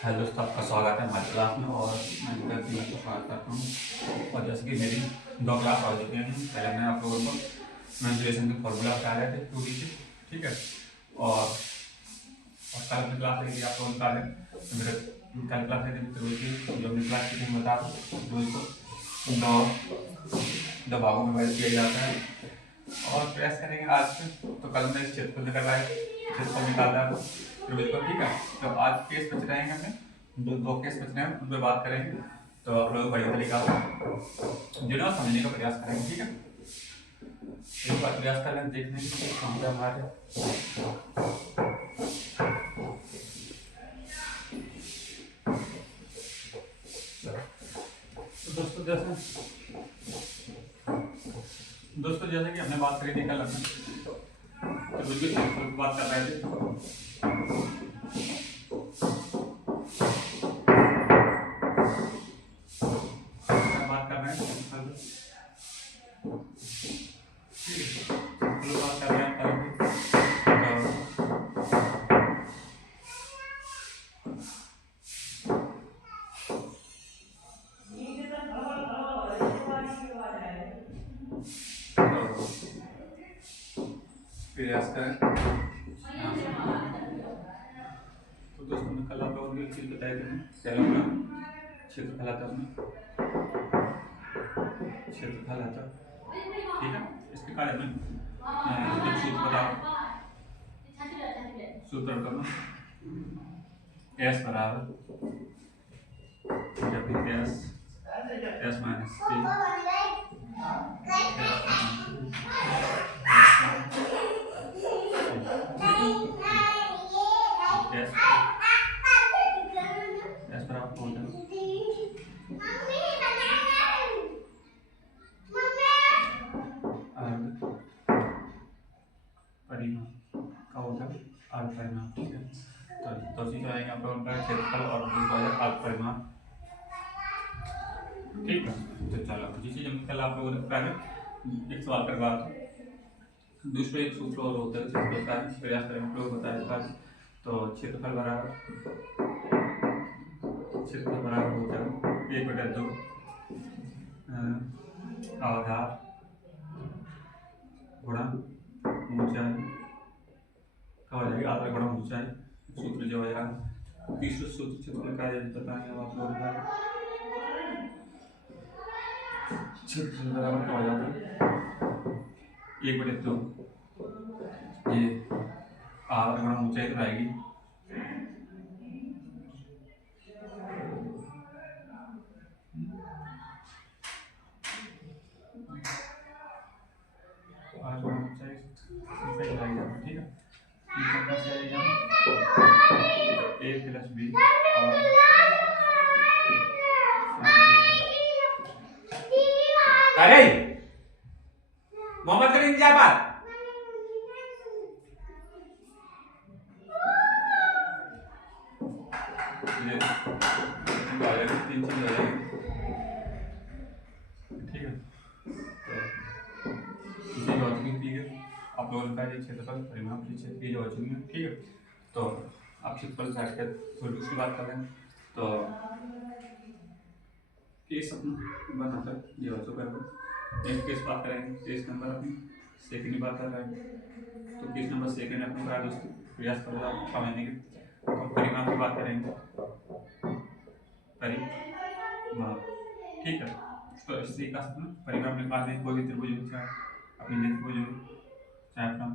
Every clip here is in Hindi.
हेलो दोस्तों, आपका स्वागत है हमारी क्लास में। और मैं विकास जी आपका स्वागत करता हूँ। और जैसे कि मेरी 2 क्लास हो चुकी हैं, पहले मैं आप लोगों को मेंसुरेशन के फॉर्मूला बता रहे थे 2D के, ठीक है। और कल अपनी क्लास लेके आप लोगों का मेरे कल क्लास लेके रोज की जो अपनी क्लास की बता रोज को दो भागों में विभाजित किया जाता है। और प्रयास करेंगे आज से। तो कल मैं इस क्षेत्रफल निकल रहा है, क्षेत्रफल निकालता है त्रिभुज को, ठीक है। तो आज केस बच रहेंगे, हमें दो केस बच रहे हैं, उन पर बात करेंगे। तो आप लोग बढ़िया तरीका से जो ना समझने का प्रयास करेंगे, ठीक है। एक बार प्रयास करें देखने की कहाँ पे हमारे तो दोस्तों जैसे कि हमने बात करी थी कल, हमने त्रिभुज के क्षेत्रफल की बात कर रहे थे। बात कर रहे हैं क्षेत्रफल बात कर रहे हैं कल भी। प्रयास करें। तो दोस्तों मैं कल आप लोगों को एक चीज बताई थी, पहला अपना क्षेत्रफल आता है, क्षेत्रफल आता, ठीक है। इसके कारण में सूत्र बताओ, सूत्र करना एस बराबर एस माइनस एस बराबर परिमाण का होता है आर्क परिमाण, ठीक है। तो चीज आएंगे आप लोगों का क्षेत्रफल और आर्क परिमाण, ठीक है। तो चलो जिस चीज हम कल आप लोगों ने पहले एक सवाल करवा दूसरे एक सूत्र और होता है क्षेत्रफल का, प्रयास करें हम लोग बताया था। तो क्षेत्रफल बराबर होता है 1/2 आधार गुणा ऊंचाई का हो जाएगा, आधार गुणा ऊंचाई। सूत्र जो है तीसरा सूत्र क्षेत्रफल का बताएंगे आप लोगों का। क्षेत्रफल बराबर क्या हो जाता है 1/2 ये आधार गुणा ऊंचाई तो रहेगी, ठीक है। ए प्लस बी और अरे मोहम्मद करीम जाबाद तीन चीज हो जाएगी, ठीक है। तो इसी हो चुकी ठीक है आप लोगों का क्षेत्रफल परिमाण की चीज हो चुकी है, ठीक है। तो आप क्षेत्रफल से हटकर थोड़ी दूसरी बात कर रहे हैं। तो केस बनाकर ये हो चुका है। एक केस बात करेंगे, केस नंबर अपनी सेकंड बात कर रहे हैं। तो केस नंबर सेकंड अपने का दोस्तों प्रयास कर रहा है समझने के। तो परिमाण की बात करेंगे, परिमाण, ठीक है। तो इससे का परिमाण निकालने कोई भी त्रिभुज हो, चाहे अपनी त्रिभुज हो, चाहे अपना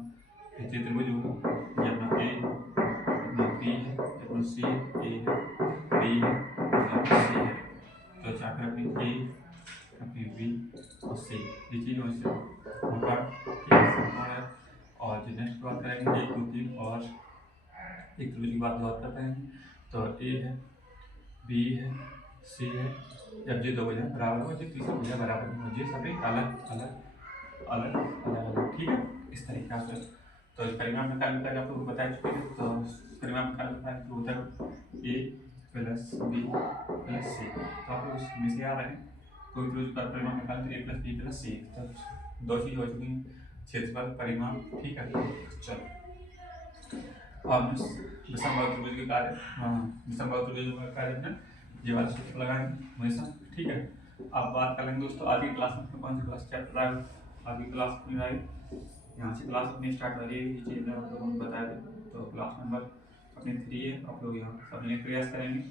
त्रिभुज हो, या अपना ए अपना बी है, अपना सी है, ए है, बी है, सी है। तो चाहे फिर अपनी ए अपनी बी और सी ये चीज होगा, ठीक है। और जो नेक्स्ट बात करेंगे 1 2 3 और एक त्रिभुज की बात करते हैं। तो ए है, बी है, सी है, जब ये दो भुजा बराबर हो, जब तीसरा भुजा बराबर हो, ये सभी अलग अलग अलग अलग अलग, ठीक है। इस तरीके से तो इस परिमाण में निकालने का आपको बता चुके हैं। तो परिमाण निकालने का होता है ए प्लस बी प्लस सी। तो आप लोग इसमें से आ रहे हैं कोई त्रिभुज का परिमाण निकालते ए प्लस बी प्लस सी। तो दो चीज हो चुकी हैं, क्षेत्रफल परिमाण, ठीक है। चलो और दिसंबर त्रिभुज के कार्य, दिसंबर त्रिभुज का कार्य में ये वाला सूत्र लगाएंगे हमेशा। ठीक है, अब बात कर लेंगे दोस्तों आज की क्लास में कौन सी क्लास चैप्टर आएगा। आज की क्लास में आएगी यहाँ से क्लास अपनी स्टार्ट हो रही है, ये चीज़ मैं आप लोगों को बता दें। तो क्लास नंबर अपनी 3 है, आप लोग यहाँ समझने का प्रयास करेंगे।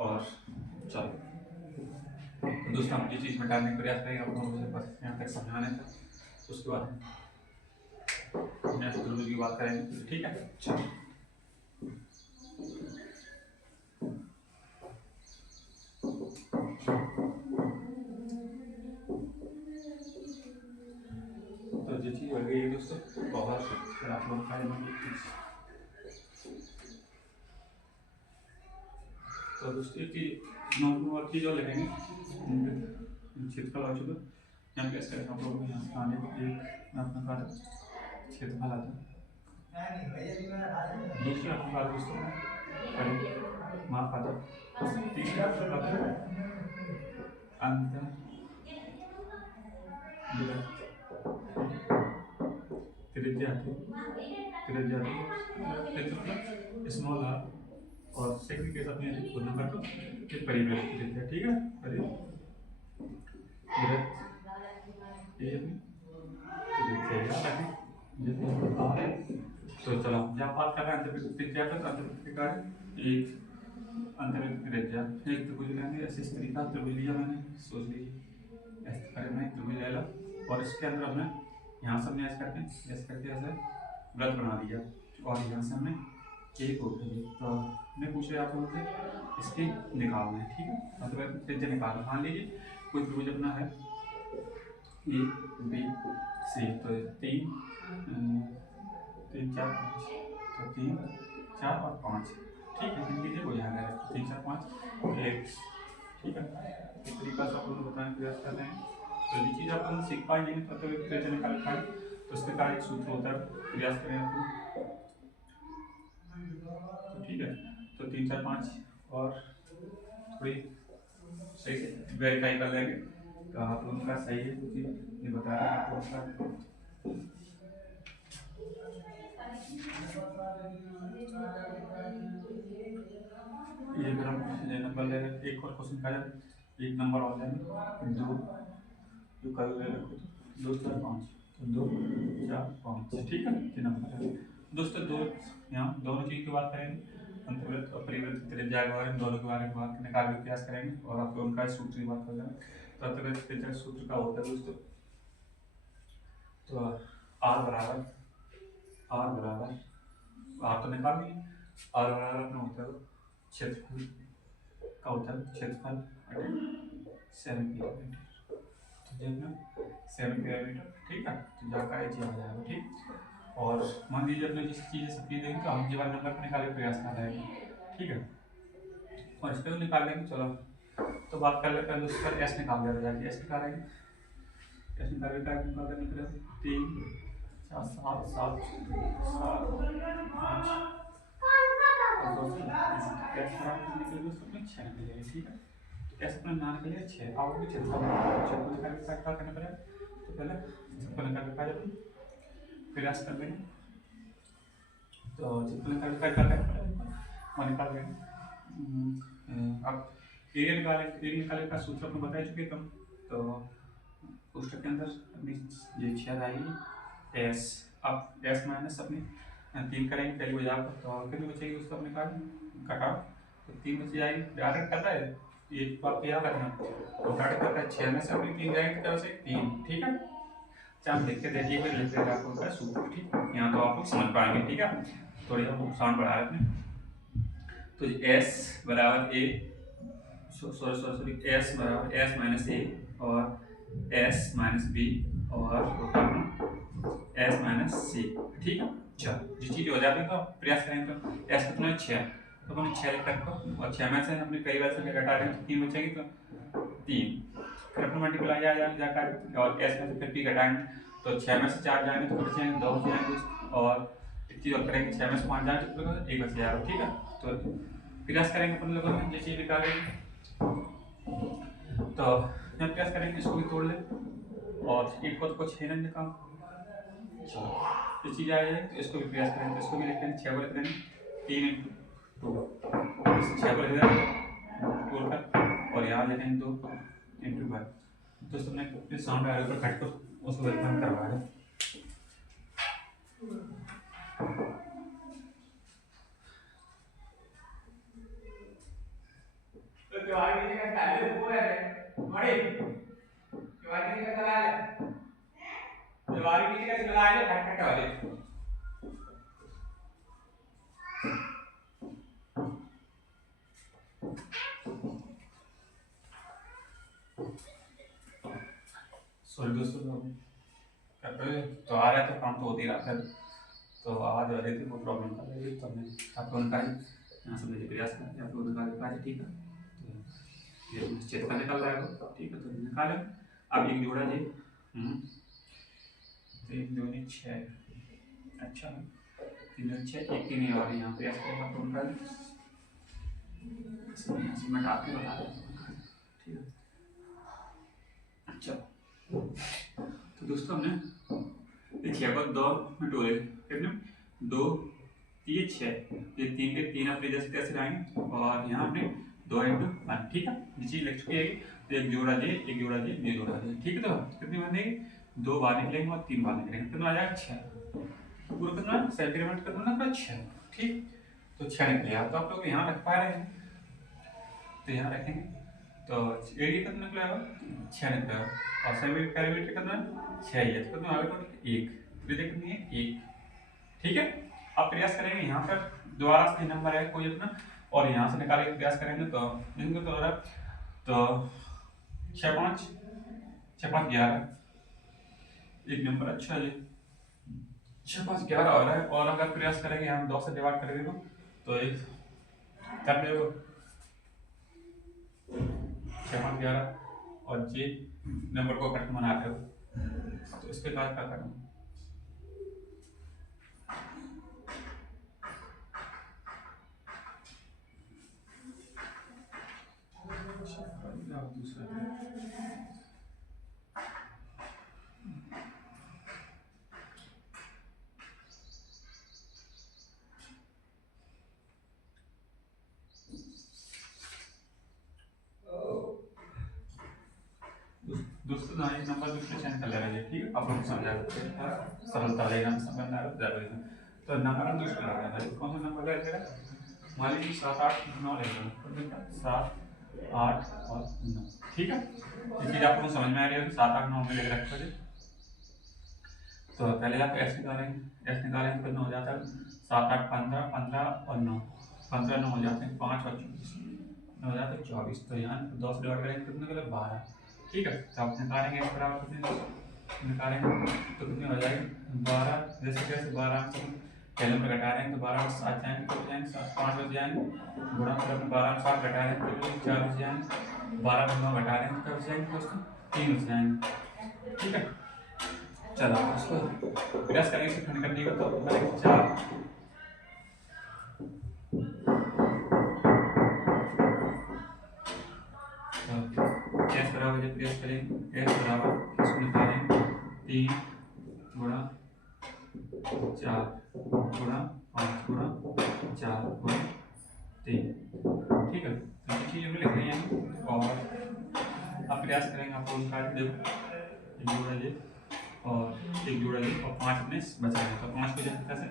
और चलो तो दोस्तों हम जिस चीज़ में डालने का प्रयास करेंगे आप लोगों को बस यहाँ तक समझाने था, उसके बाद नेक्स्ट त्रिभुज की बात करेंगे। ठीक है, चलो तो जो चीज़ हो गई है दोस्तों बहुत फिर आप लोग तो दोस्तों एक चीज और चीज़ और लिखेंगे क्षेत्रफल और चुका यहाँ पे ऐसे आप लोगों को यहाँ से आने के लिए अपना कार्य क्षेत्रफल आता है। दूसरी आपका कार्य दोस्तों करें माप आता है। तीसरी आपका कार्य अंतर त्रिज्या क्षेत्रफल स्मॉल आर और सेकंड केस अपने नंबर को परिवृत्त त्रिज्या। ठीक है, परिवृत्त तो चलो जहाँ बात कर रहे हैं अंतर्वृत्त त्रिज्या का, तो अंतर्वृत्त के कार्य एक अंतर्वृत्त त्रिज्या एक त्रिभुज लेंगे। ऐसे इस तरीका त्रिभुज लिया मैंने, सोच लीजिए ऐसे करें मैं त्रिभुज ले ला और इसके अंदर हमने यहाँ से हमने ऐसे करके ऐसे वृत्त बना दिया और यहाँ से हमने एक उठा दी। तो मैं पूछ रहा आप लोगों से इसके निकालना है। ठीक है, अंतर्वृत्त त्रिज्या निकालना। मान लीजिए कोई त्रिभुज अपना है ए बी सी, तो 3 3 4 5, तो 3 4 और 5। ठीक है, गिन लीजिए वो यहाँ है 3 4 5 1। ठीक है, इस तरीका से आप लोग बताने का प्रयास कर रहे हैं। तो ये चीज़ आप लोग सीख पाएंगे तो त्रिज्या निकाल पाए। तो इसके कार्य सूत्र होता है, प्रयास करें आप लोग। तो ठीक है, तो 3 4 5 और थोड़ी सही से वेरीफाई कर लेंगे तो आप लोगों का सही है, क्योंकि ये बता रहे हैं आप लोगों का। ये अगर हम नंबर ले रहे एक और क्वेश्चन का एक नंबर और लेंगे 2 जो कल ले रखे तो 2 4 5, तो 2 4 5। ठीक है, ये नंबर है दोस्तों। दो यहाँ दोनों चीज़ की बात करेंगे, अंतर्वृत्त और परिवृत्त त्रिज्या के बारे में, दोनों के बारे में बात करने का भी प्रयास करेंगे और आप लोगों का सूत्र की बात करेंगे। तो अंतर्वृत्त त्रिज्या सूत्र का होता है दोस्तों, तो आर बराबर आर तो निकाल दिए, आर बराबर अपना होता है क्षेत्रफल का होता है क्षेत्रफल 7 किलोमीटर। तो जब 7 किलोमीटर, ठीक है, तो जाकर आ जाएगा। ठीक, और मान लीजिए अपने जिस चीज़ से देंगे तो हम जीवन नंबर पर निकालने का प्रयास कर रहे हैं। ठीक है, और इस पर निकाल लेंगे। चलो तो बात कर लेते हैं दोस्तों, एस निकाल दिया जाएगा। एस निकालेंगे, एस निकाल करने के लिए 3 4 7 7 7 5 6 मिलेगा। ठीक है, तो एस अपना मान के लिए 6 आउट में 6 को निकाल के क्या करना पड़ेगा, तो पहले 6 को निकाल के प्रयास कर लेंगे। तो 6 को निकाल के क्या करना पड़ेगा वो निकाल लेंगे। अब एरिया निकाले का सूत्र अपने बता चुके तुम, तो कोष्ठक के अंदर अपनी ये 6 आएगी एस। अब एस माइनस अपनी 3 करेंगे पहली वजह पर, तो कितनी बचेगी उसको अपने काटाओ, तो 3 बची जाएगी। डायरेक्ट करता है ये आपको याद रखना, तो डायरेक्ट करता है 6 में से अपनी 3 जाएगी तरफ से 3। ठीक है, चाहे लिख के देखिए, फिर लिख देगा आपको उसका सूत्र। ठीक, यहाँ तो आप लोग समझ पाएंगे। ठीक है, थोड़ी हम साउंड बढ़ा रहे थे। तो एस बराबर ए सॉरी एस बराबर एस माइनस ए और एस माइनस बी और एस माइनस सी। ठीक है, चलो जिस चीज़ हो जाती है तो प्रयास करेंगे। तो एस कितना है 6, तो अपने 6 लिख रखो और 6 में से अपने कई बार से घटा रहे हैं तो 3 बचेगी, तो 3 फिर अपने मल्टीप्लाई आ जाएगा जाकर, और एस में से फिर भी घटाएंगे तो 6 में से 4 जाएंगे तो बचेंगे 2 बचेंगे, और एक चीज़ और करेंगे 6 में से 5 जाएंगे तो 1 बच जाएगा। ठीक है, तो प्रयास करेंगे अपन लोगों ने जैसे निकालेंगे। तो जब प्रयास करेंगे इसको भी तोड़ ले और एक को तो कुछ है नहीं काम। चलो ये चीज़ आ जाए तो इसको भी प्रयास करें, तो इसको भी लिख लेंगे 6 को लिख देंगे 3 इंटू 2, इस 6 को लिख देंगे 2 का, और यहाँ लिखेंगे 2 इंटू 1। दोस्तों हमने साउंड आ रहा है कट को उसको बंद करवा दें। सॉरी दोस्तों, तो आ रहा है तो काम तो होती ही रहता है, तो आवाज़ आ रही थी वो प्रॉब्लम कर रही थी, तो हमने आपको निकाली यहाँ समझने के प्रयास करें, आपको निकाल ठीक है। तो ये निश्चित का निकल रहा है, ठीक है, तो निकालें। अब एक जोड़ा जी 3 दूनी 6, अच्छा 3 दूनी 6, 1 3 और यहाँ प्रयास करें आपको निकालें, मैं आपको बता दें, ठीक है। अच्छा तो दोस्तों हमने 6 को 2 में तोड़े, कितने 2 3 6, ये 3 के 3 अपने जैसे कैसे लाएंगे, और यहाँ हमने 2 इंटू 1, ठीक है। ये चीज़ लिख चुकी है, तो एक जोड़ा जे, एक जोड़ा जे, ये जोड़ा जे, ठीक है। तो कितनी बनेगी, 2 बाहर निकलेंगे और 3 बाहर निकलेंगे, कितना आ जाएगा 6, पूरा कितना सेंटीमीटर कितना ना 6, ठीक। तो 6 निकलेगा, तो आप लोग यहाँ रख पा रहे हैं, तो यहाँ रखेंगे, तो एरिया कितना निकलेगा 6 निकलेगा, और सेमी पैरामीटर कितना 6 ही है, तो कितना आगे टोटल 1, विधि कितनी है 1, ठीक है। अब प्रयास करेंगे यहाँ पर दोबारा से नंबर है कोई अपना, और यहाँ से निकालने का प्रयास करेंगे, तो इनको तो 6 5 11, एक नंबर अच्छा है 6 5 11 हो रहा है, और अगर प्रयास करेंगे हम 2 से डिवाइड करेंगे तो एक कर ले 6 5 11, और जे नंबर को कट बनाते हो, तो इसके बाद क्या करूँ, दोस्तों ना एक नंबर दूसरे चैनल का ले रहा है, ठीक है, आप लोग समझा सकते हैं, सरलता लेना समझ में आ रहा है, तो नंबर हम दूसरा लगा रहा है, कौन सा नंबर ले रहा है, मान लीजिए 7 8 9 ले रहा है, 7 8 और 9, ठीक है। ये चीज़ आपको समझ में आ रही है, 7 8 9 में ले रखा है, तो पहले आप एस निकालेंगे, एस निकालेंगे तो 9 हो जाता है, 7 8 15 15 और 9 15 9 हो जाते हैं, 5 और 24 हो जाता है 24, तो यहाँ 10 डिवाइड करेंगे कितने निकले 12, ठीक है। तो आप निकालेंगे इस बराबर कितने निकालेंगे तो कितने हो जाएगी 12, जैसे कैसे 12 से पहले में घटा रहे हैं तो 12 में 7 जाएंगे, तो जाएंगे 7 5 बज जाएंगे, गुणा फिर अपने 12 में 7 घटा रहे हैं तो 4 बज जाएंगे, 12 में 9 घटा रहे हैं तो क्या बच जाएंगे दोस्तों 3 बज जाएंगे, ठीक है। चलो उसको प्रयास करेंगे इसे खंड करने का, तो मैंने 4 एस बराबर जब प्रयास करेंगे एस बराबर इसको निकालेंगे 3 गुणा 4 गुणा 5 गुणा 4 गुणा 3, ठीक है। तो ये चीज़ हमें लिख रही है, और अब प्रयास करेंगे आपको निकाल देखो एक जोड़ा ये और एक जोड़ा ये, और 5 अपने बचा है, तो 5 को जब कैसे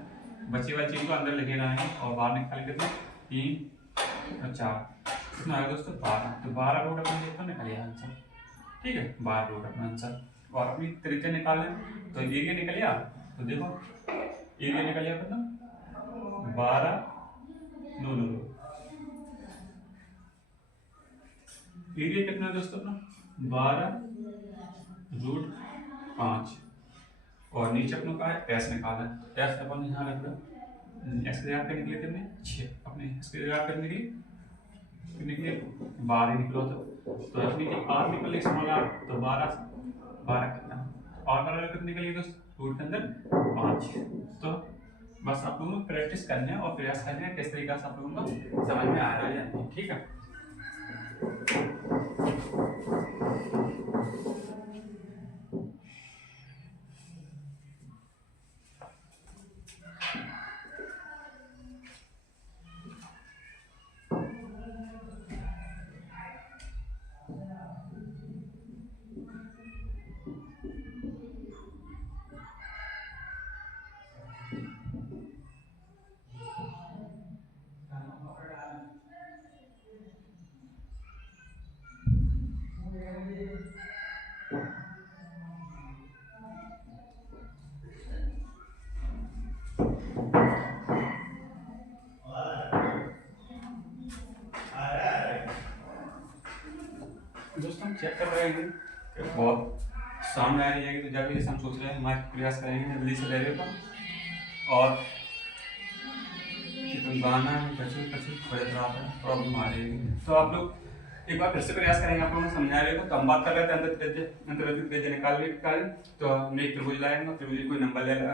बची वाली चीज़ को अंदर लेके आएंगे और बाहर निकाल के 3 और 4 कितना आएगा दोस्तों 12, तो 12 रूट अपने देखो निकल आंसर, ठीक है, 12 रूट अपना आंसर। और अपनी त्रिज्या निकालें तो एरिया निकल गया, तो देखो एरिया निकल गया कितना 12 9 9, एरिया कितना दोस्तों अपना 12 रूट 5, और नीचे अपनों का है एस निकाला है, तो एस अपन यहाँ रख दो, एस के जगह करने के लिए कितने 6, अपने एस के जगह करने के लिए 12 ही निकलो, तो अपने की आर निकल स्मॉल आर, तो 12 कितना और बराबर कितने निकलेगी दोस्तों रूट के अंदर 5, तो बस आप लोगों को प्रैक्टिस करना है और प्रयास करना है किस तरीके से आप लोगों को समझ में आ रहा है या नहीं, ठीक है। चेक कर रहे हैं कि बहुत सामने आ रही है, तो जब जैसे हम सोच रहे हैं हमारे प्रयास करेंगे जल्दी से ले का और गाना कचू कचू प्रॉब्लम आ रही है। तो आप लोग एक बार फिर से प्रयास करेंगे, आप लोगों को समझा रहे हो। तो हम बात कर रहे थे अंतर त्रिज्य निकालने के, तो हमने एक त्रिभुज लाएंगे, त्रिभुज कोई नंबर ले लेगा,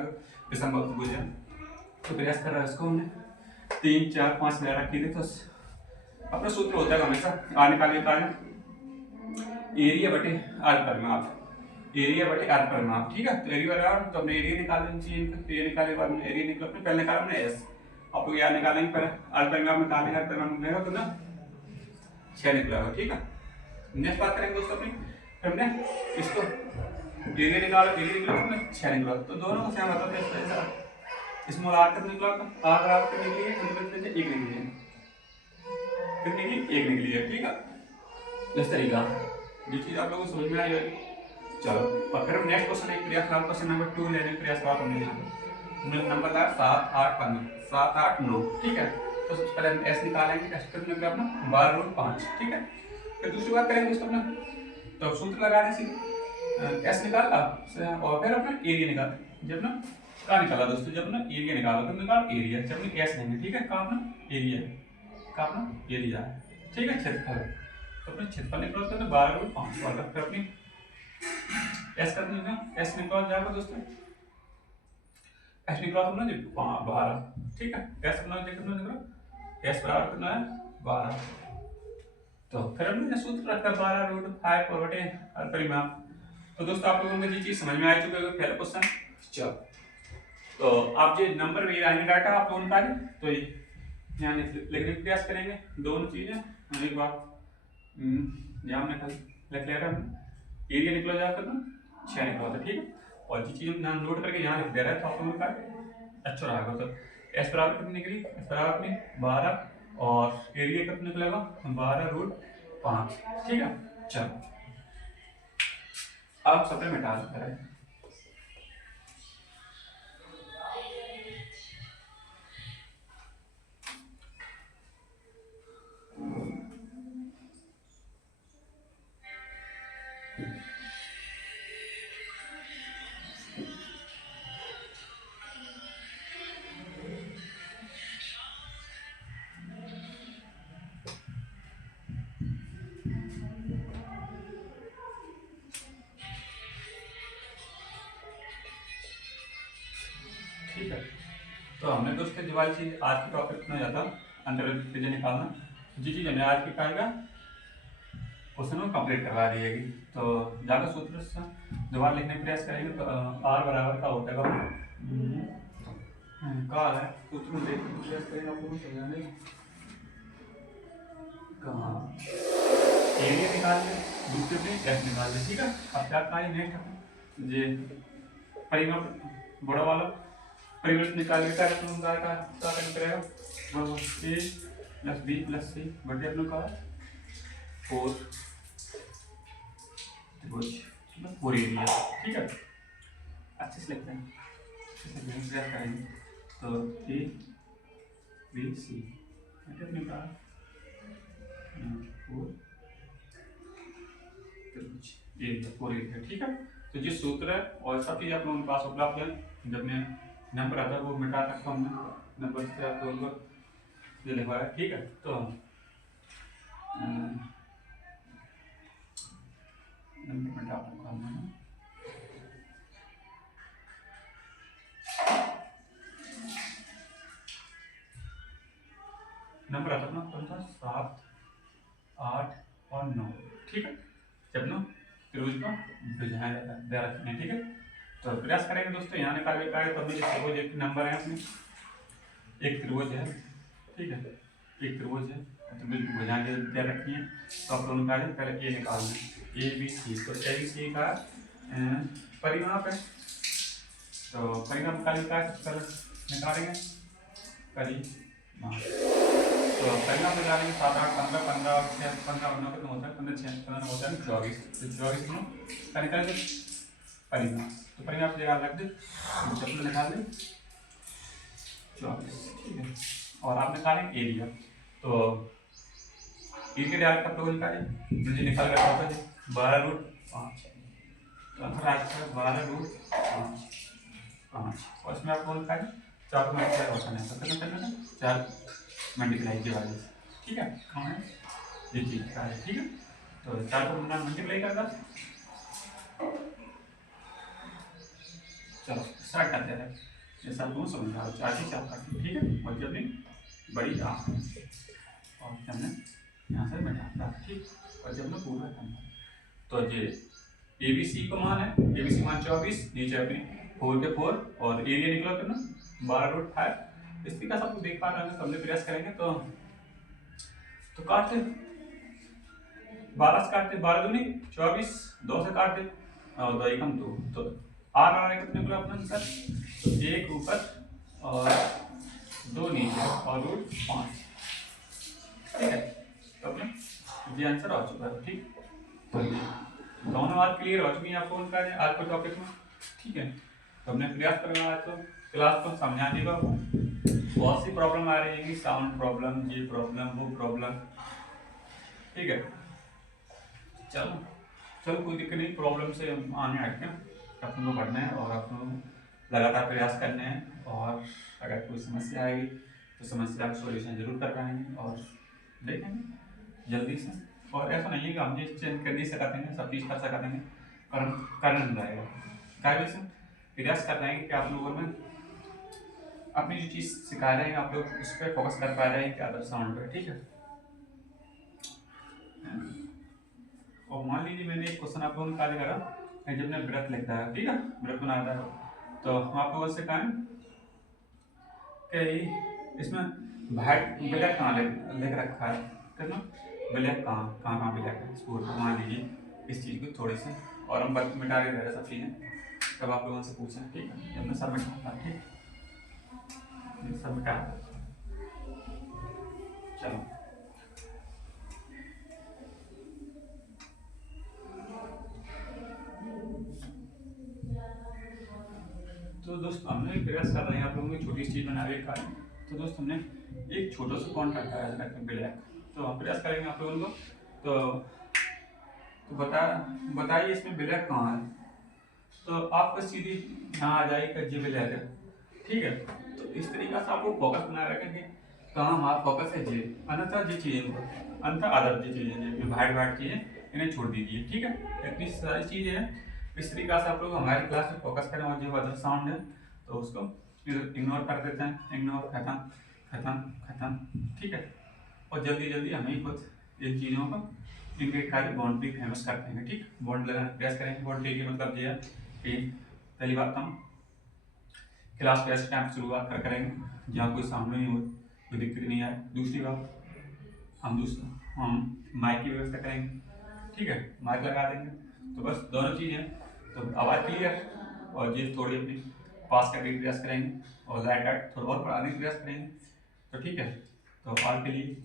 विषम त्रिभुज है। तो प्रयास कर रहा है इसको हमने 3 4 5 ले रखी थी। तो अपना सूत्र होता है हमेशा आर निकालने का एरिया बटे आर पर माप, एरिया बटे आर पर माप, ठीक है। तो एरिया बराबर, तो हमने एरिया निकालना चाहिए, एरिया निकालने के बाद में एरिया निकला, अपने पहले निकाला हमने एस, आप लोग यार निकालेंगे पहले आर पर माप निकालेंगे, आर पर माप निकलेगा तो ना 6 निकला, ठीक है। नेक्स्ट बात करेंगे दोस्तों अपनी, हमने इसको एरिया निकाला, एरिया निकला तो 6 निकला, तो दोनों को सेम बताते हैं। स्मॉल आर कितना निकला, आर बराबर कितनी निकली है, अंतर 1 निकली है, कितनी की 1 निकली है, ठीक है। इस तरीका ये चीज आप लोगों को समझ में आई होगी। चलो और फिर नेक्स्ट क्वेश्चन एक प्रयास करो, क्वेश्चन नंबर 2 लेने का प्रयास करो हमने यहाँ पे नंबर लाया 7 8 15 7 8 9, ठीक है। तो सबसे पहले हम एस निकालेंगे, एस कितना निकला अपना 12√5, ठीक है। फिर दूसरी बात करेंगे दोस्तों अपना, तो सूत्र लगाने से एस निकाला और फिर अपना एरिया निकाला, जब ना का निकाला दोस्तों, जब ना एरिया निकाला तो निकाल एरिया, जब ना एस नहीं, ठीक है, का अपना एरिया का अपना एरिया है, ठीक है, क्षेत्रफल। तो अपने क्षेत्रफल निकला तो 12√5 और फिर अपनी एस कर देंगे, एस निकल जाएगा दोस्तों, एस निकला तो ना 12, ठीक है। एस अपना कितना निकला, एस बराबर कितना है 12। तो फिर हमने सूत्र रखा 12√5 और बटे आर परिमाप। तो दोस्तों आप लोगों को ये चीज समझ में आ चुकी है, पहला क्वेश्चन। चलो तो आप जो नंबर भी आएंगे डाटा आप लोगों का, तो यहाँ लिखने का प्रयास करेंगे दोनों चीजें। एक बात यहाँ हमने कल लिख लिया था, एरिया निकला जाकर ना 6 निकला था, ठीक है। और ये चीज हम नोट करके यहाँ लिख दे रहा है, तो आप लोगों का अच्छा रहेगा। तो एस बराबर कितनी निकली, एस बराबर अपनी 12 और एरिया कितना निकलेगा 12√5, ठीक है। चलो आप सबने मिटा करें, ठीक है। तो हमने दोस्तों दिवाली चीज आज की टॉपिक में जाता अंतर त्रिज्य निकालना, जी चीज हमने आज की कहेगा क्वेश्चन में कंप्लीट करवा दी जाएगी। तो ज़्यादा सूत्र से दोबारा लिखने का प्रयास करेंगे। तो आर बराबर का होता है का है सूत्र में देखने का प्रयास करेंगे, आप लोगों को समझाने कहाँ एरिया निकाल ले, दूसरे पे एफ निकाल ले, ठीक है। अब क्या कहा नेक्स्ट ये परिमाप बड़ा वाला परिवर्तन निकाल के क्या करेगा a plus b plus c बटे अपने का 4 पूरी एरिया, ठीक है। अच्छे से लिखते हैं, अच्छे से प्रयास करेंगे। तो a b c बटे अपने का 4 एरिया पूरी एरिया, ठीक है। तो ये सूत्र है और सब चीज़ आप लोगों के पास उपलब्ध है। जब मैं नंबर आता है वो मिटा सकता हूँ, मैं नंबर से आप लोगों को ये लिखवाया, ठीक है। तो नंबर मिटा सकता हूँ, नंबर आता है ना कौन सा 7 8 और 9, ठीक है। जब ना त्रिभुज का ध्यान रखना है, ठीक है। तो प्रयास करेंगे दोस्तों, यहाँ निकाल के पाए तो अभी त्रिभुज एक नंबर है अपने, एक त्रिभुज है, ठीक है, एक त्रिभुज है, त्रिभुज की भुजाएं दे रखी हैं। तो आप लोग निकालें, पहले ए निकालना है ए बी सी। तो ए बी सी का परिमाप है, तो परिमाप निकालने का सबसे पहले निकालेंगे परिमाप। तो परिमाप निकालेंगे 7 8 15 15 और 6 15 19 कितना होता है 15 6 15 होता है 24। तो 24 का निकालेंगे परिमाप। तो परिमाप जगह रख दे, जब निकाल दें 24, ठीक है। और आप निकालें एरिया। तो एरिया डायरेक्ट आप लोग निकालें, मुझे निकाल कर होता है 12√5। तो आंसर आता है 12√5। और इसमें आपको लिखा है 4 को मल्टीप्लाई ऑप्शन है, तो कितना करना है 4 मल्टीप्लाई की वैल्यू। ठीक है, हमें ये चीज का है। ठीक है, तो 4 को मल्टीप्लाई करना। चलो स्टार्ट करते हैं। जैसा आपको समझ रहा हो 4 से 4 काटी। ठीक है, और जब भी बड़ी आँख और हमने यहाँ से बैठा। ठीक, और जब मैं पूरा करना तो ये ABC को मान है, ABC मान 24, नीचे अपने 4 के 4 और एरिया निकला करना 12√5। इस तरीके से आपको देख पा रहे हैं। तो हमने प्रयास करेंगे तो काटते 12 से काटते 12 दूनी 24, 2 से काटते और 2 एकम 2, तो आर आ रहा है कितने को अपना आंसर, तो 1 ऊपर और 2 नीचे और √5। ठीक है, तो अपने ये आंसर आ चुका है। ठीक, तो ये दोनों बात क्लियर हो चुकी है आपको उनका आज के टॉपिक में। ठीक है, तो हमने प्रयास करना आज तो क्लास को समझाने का। बहुत सी प्रॉब्लम आ रही है, साउंड प्रॉब्लम, ये प्रॉब्लम, वो प्रॉब्लम। ठीक है, चलो चलो कोई दिक्कत नहीं, प्रॉब्लम से हम आने हटते हैं। अपन को पढ़ना है और अपन लगातार प्रयास करने हैं, और अगर कोई समस्या आएगी तो समस्या का सॉल्यूशन जरूर कर पाएंगे और देखेंगे जल्दी से। और ऐसा नहीं है कि हम चीज़ चेंज कर नहीं सकते हैं, सब चीज़ कर सकते हैं, करना नहीं रहेगा। क्या वजह से प्रयास कर रहे हैं कि आप लोगों में अपनी जो चीज़ सिखा रहे हैं आप लोग उस पर फोकस कर पा रहे हैं कि अदर साउंड पर। ठीक है, और मान लीजिए मैंने एक क्वेश्चन आप लोगों को निकाल करा जब मैं व्रत लिखता है। ठीक है, व्रत बनाता है तो हम आप लोगों से कहें कि इसमें भाट ब्लैक कहाँ लिख रखा है, कितना ब्लैक कहाँ ब्लैक है इसको मान लीजिए इस चीज़ को थोड़ी सी, और हम मिटा के दे रहे सब चीज़ें, तब आप लोगों से पूछें। ठीक है, हमने सब मिटा। ठीक, सब मिटा। चलो तो दोस्त हमने एक प्रयास कर रहे हैं आप लोगों की छोटी सी चीज़ बनाने का। तो दोस्त हमने एक छोटा सा कॉन्ट्रैक्ट आया है ब्लैक, तो हम प्रयास करेंगे आप लोगों को। तो बताइए इसमें ब्लैक कहाँ है, तो आपको सीधी यहाँ आ जाएगी जी ब्लैक है। ठीक है, तो इस तरीके से आपको फोकस बनाए रखें कि कहाँ हमारा फोकस है जी, अन्यथा जी चीज़ें अन्यथा अदर जी चीज़ें वाइट चीज़ें इन्हें छोड़ दीजिए। ठीक है, इतनी सारी चीज़ें हैं। इस तरीके से आप लोग हमारी क्लास में फोकस करें, और जो अदर साउंड है तो उसको इग्नोर कर देते हैं, इग्नोर, खत्म खत्म खत्म। ठीक है, और जल्दी जल्दी हम ही खुद इन चीज़ों को इनके कार्य बाउंड्री फेमस करते हैं। ठीक, बॉन्ड लगाना प्रयास करेंगे। बाउंड्री की मतलब ये है कि पहली बात हम क्लास के ऐसे टाइम शुरुआत करेंगे जहाँ कोई सामने नहीं हो, कोई दिक्कत नहीं आए। दूसरी बात हम माइक की व्यवस्था करेंगे। ठीक है, माइक लगा देंगे, तो बस दोनों चीज़ें, तो आवाज़ क्लियर और ये थोड़ी अपनी पास करने का प्रयास करेंगे, और लाइट थोड़ा और बढ़ाने का प्रयास करेंगे। तो ठीक है, तो आज के लिए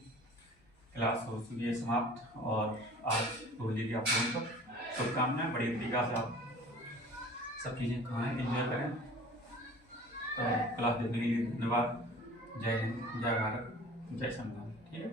क्लास हो चुकी है समाप्त, और आज होली की आप लोगों को शुभकामनाएं। बड़ी तरीका से आप सब चीज़ें खाएं, एंजॉय करें। तो क्लास देखने के लिए धन्यवाद। जय हिंद, जय भारत, जय संविधान। ठीक है।